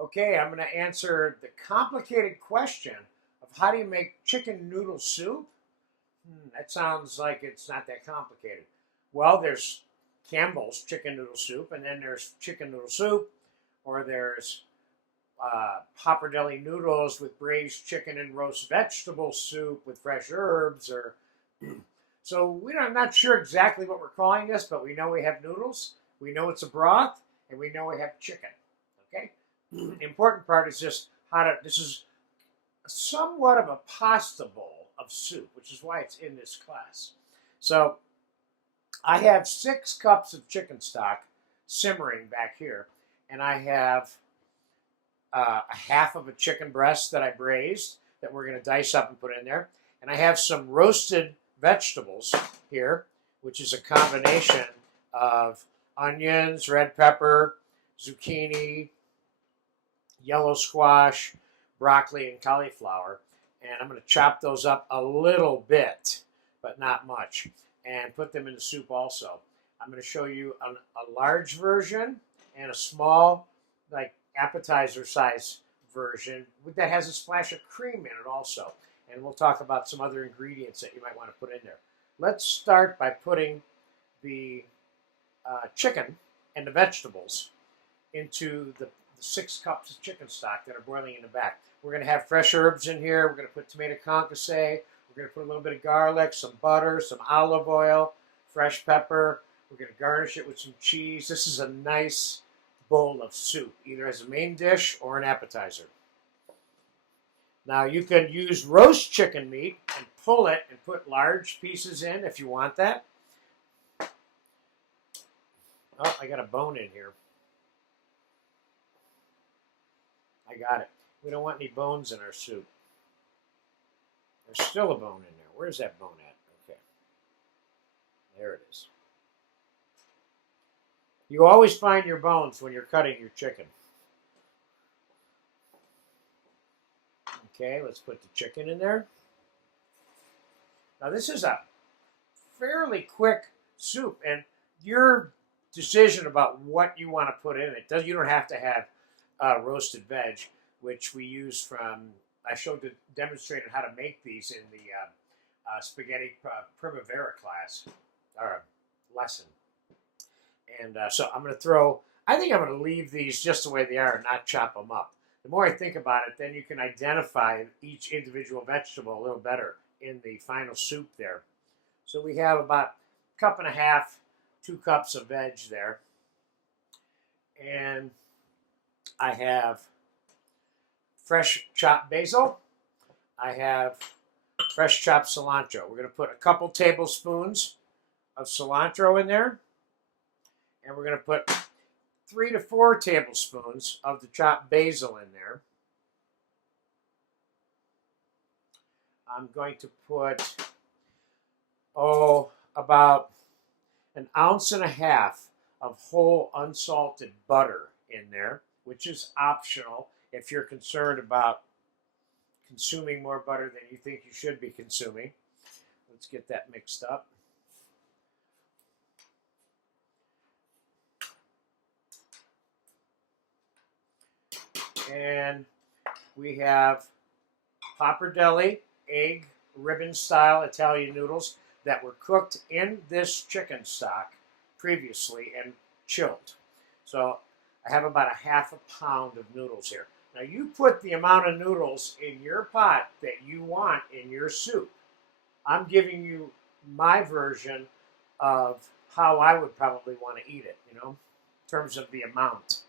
Okay, I'm going to answer the complicated question of how do you make chicken noodle soup? That sounds like it's not that complicated. Well, there's Campbell's chicken noodle soup, and then there's chicken noodle soup, or there's pappardelle noodles with braised chicken and roast vegetable soup with fresh herbs, or so I'm not sure exactly what we're calling this, but we know we have noodles, we know it's a broth, and we know we have chicken. Okay, the important part is just how to. This is somewhat of a pasta bowl of soup, which is why it's in this class. So I have 6 cups of chicken stock simmering back here, and I have a half of a chicken breast that I braised that we're going to dice up and put in there. And I have some roasted vegetables here, which is a combination of onions, red pepper, zucchini, yellow squash, broccoli, and cauliflower. And I'm going to chop those up a little bit, but not much, and put them in the soup also. I'm going to show you a large version and a small, like appetizer size version that has a splash of cream in it also. And we'll talk about some other ingredients that you might want to put in there. Let's start by putting the chicken and the vegetables into the 6 cups of chicken stock that are boiling in the back. We're going to have fresh herbs in here. We're going to put tomato concasse. We're going to put a little bit of garlic, some butter, some olive oil, fresh pepper. We're going to garnish it with some cheese. This is a nice bowl of soup, either as a main dish or an appetizer. Now you can use roast chicken meat and pull it and put large pieces in if you want that. Oh, I got a bone in here. I got it. We don't want any bones in our soup. There's still a bone in there. Where's that bone at? Okay. There it is. You always find your bones when you're cutting your chicken. Okay, let's put the chicken in there. Now this is a fairly quick soup, and your decision about what you want to put in it. You don't have to have roasted veg, which we use from. I demonstrated how to make these in the spaghetti primavera class or lesson. And so I'm going to I think I'm going to leave these just the way they are and not chop them up. The more I think about it, then you can identify each individual vegetable a little better in the final soup there. So we have about 1.5 cups, 2 cups of veg there. And I have fresh chopped basil. I have fresh chopped cilantro. We're going to put a couple tablespoons of cilantro in there. And we're going to put 3 to 4 tablespoons of the chopped basil in there. I'm going to put, about 1.5 ounces of whole unsalted butter in there, which is optional if you're concerned about consuming more butter than you think you should be consuming. Let's get that mixed up. And we have pappardelle egg ribbon style Italian noodles that were cooked in this chicken stock previously and chilled. So I have about 1/2 pound of noodles here. Now you put the amount of noodles in your pot that you want in your soup. I'm giving you my version of how I would probably want to eat it, in terms of the amount.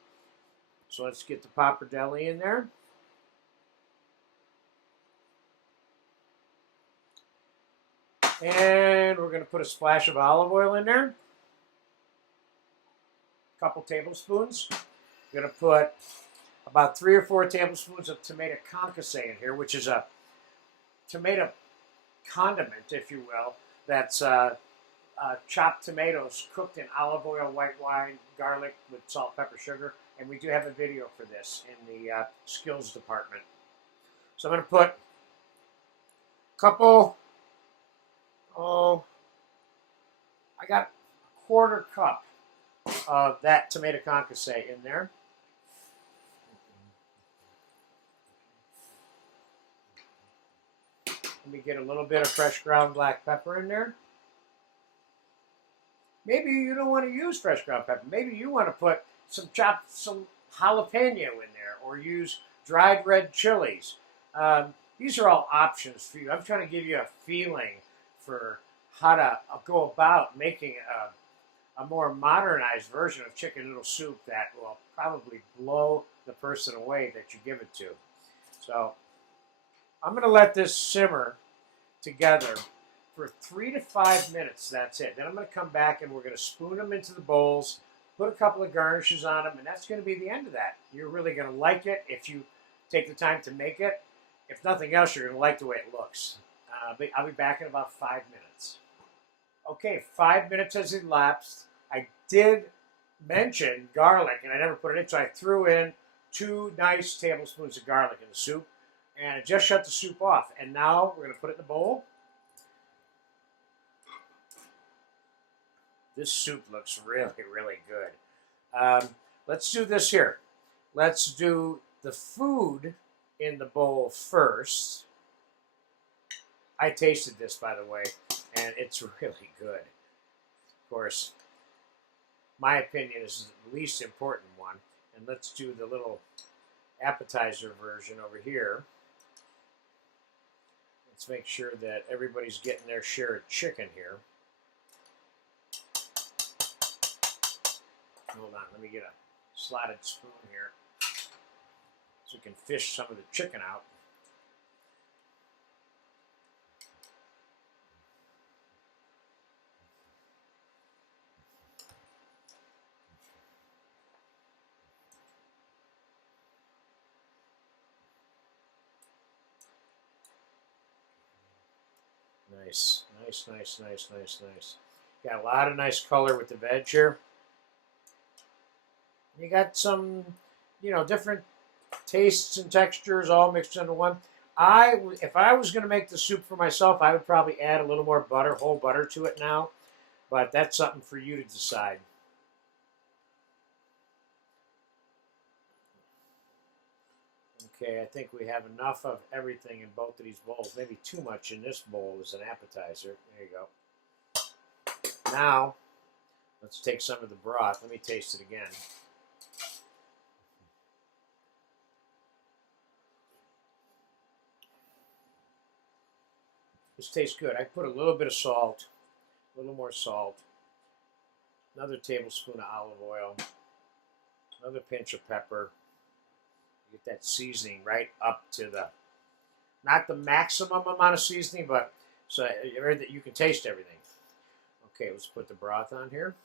So let's get the pappardelle in there. And we're going to put a splash of olive oil in there. A couple tablespoons. We're going to put about 3 or 4 tablespoons of tomato concasse in here, which is a tomato condiment, if you will, that's chopped tomatoes cooked in olive oil, white wine, garlic with salt, pepper, sugar. And we do have a video for this in the skills department. So I'm going to put a couple, I got 1/4 cup of that tomato concasse in there. Let me get a little bit of fresh ground black pepper in there. Maybe you don't want to use fresh ground pepper. Maybe you want to put some jalapeno in there, or use dried red chilies. These are all options for you. I'm trying to give you a feeling for how to go about making a more modernized version of chicken noodle soup that will probably blow the person away that you give it to. So I'm going to let this simmer together for 3 to 5 minutes. That's it. Then I'm going to come back and we're going to spoon them into the bowls, put a couple of garnishes on them, and that's going to be the end of that. You're really going to like it if you take the time to make it. If nothing else, you're going to like the way it looks. I'll be back in about 5 minutes. Okay, 5 minutes has elapsed. I did mention garlic, and I never put it in, so I threw in 2 nice tablespoons of garlic in the soup, and it just shut the soup off. And now we're going to put it in the bowl. This soup looks really, really good. Let's do this here. Let's do the food in the bowl first. I tasted this, by the way, and it's really good. Of course, my opinion is the least important one. And let's do the little appetizer version over here. Let's make sure that everybody's getting their share of chicken here. Hold on, let me get a slotted spoon here so we can fish some of the chicken out. Nice, nice, nice, nice, nice, nice. Got a lot of nice color with the veg here. You got some, different tastes and textures all mixed into one. If I was going to make the soup for myself, I would probably add a little more butter, whole butter to it now. But that's something for you to decide. Okay, I think we have enough of everything in both of these bowls. Maybe too much in this bowl as an appetizer. There you go. Now, let's take some of the broth. Let me taste it again. This tastes good. I put a little bit of salt, a little more salt, another tablespoon of olive oil, another pinch of pepper. Get that seasoning right up to not the maximum amount of seasoning, but so that you can taste everything. Okay, let's put the broth on here.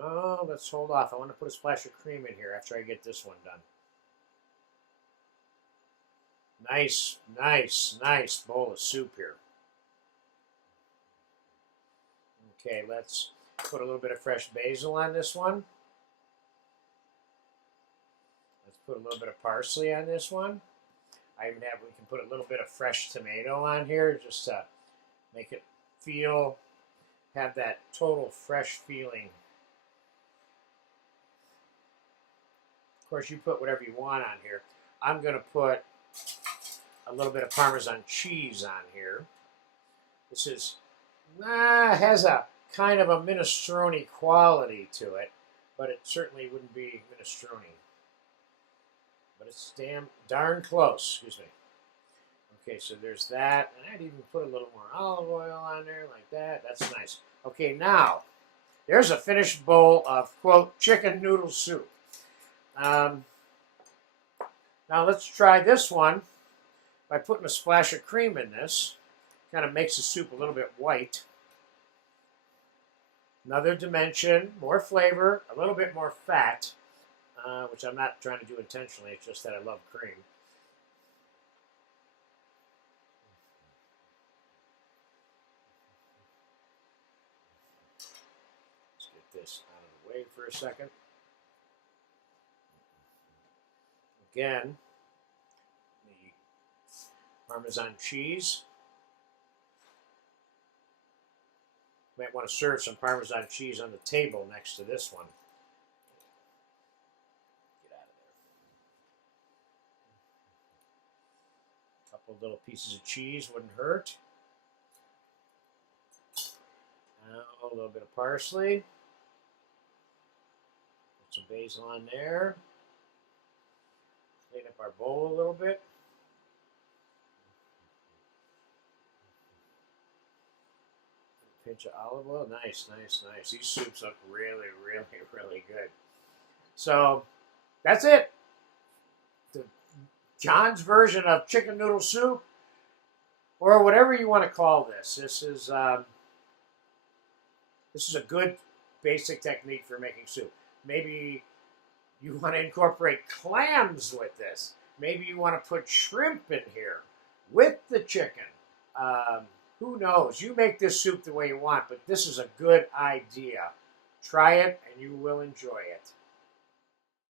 Oh, let's hold off. I want to put a splash of cream in here after I get this one done. Nice, nice, nice bowl of soup here. Okay, let's put a little bit of fresh basil on this one. Let's put a little bit of parsley on this one. We can put a little bit of fresh tomato on here just to make it have that total fresh feeling. Of course, you put whatever you want on here. I'm going to put a little bit of Parmesan cheese on here. This has a kind of a minestrone quality to it, but it certainly wouldn't be minestrone. But it's darn close, excuse me. Okay, so there's that. And I'd even put a little more olive oil on there like that. That's nice. Okay, now, there's a finished bowl of, quote, chicken noodle soup. Now let's try this one by putting a splash of cream in this. Kind of makes the soup a little bit white. Another dimension, more flavor, a little bit more fat, which I'm not trying to do intentionally. It's just that I love cream. Let's get this out of the way for a second. Again, the Parmesan cheese. might want to serve some Parmesan cheese on the table next to this one. Get out of there. A couple little pieces of cheese wouldn't hurt. Now a little bit of parsley. Put some basil on there. Clean up our bowl a little bit. Pinch of olive oil. Nice, nice, nice. These soups look really, really, really good. So that's it. John's version of chicken noodle soup, or whatever you want to call this. This is a good basic technique for making soup. Maybe you want to incorporate clams with this. Maybe you want to put shrimp in here with the chicken. Who knows? You make this soup the way you want, but this is a good idea. Try it and you will enjoy it.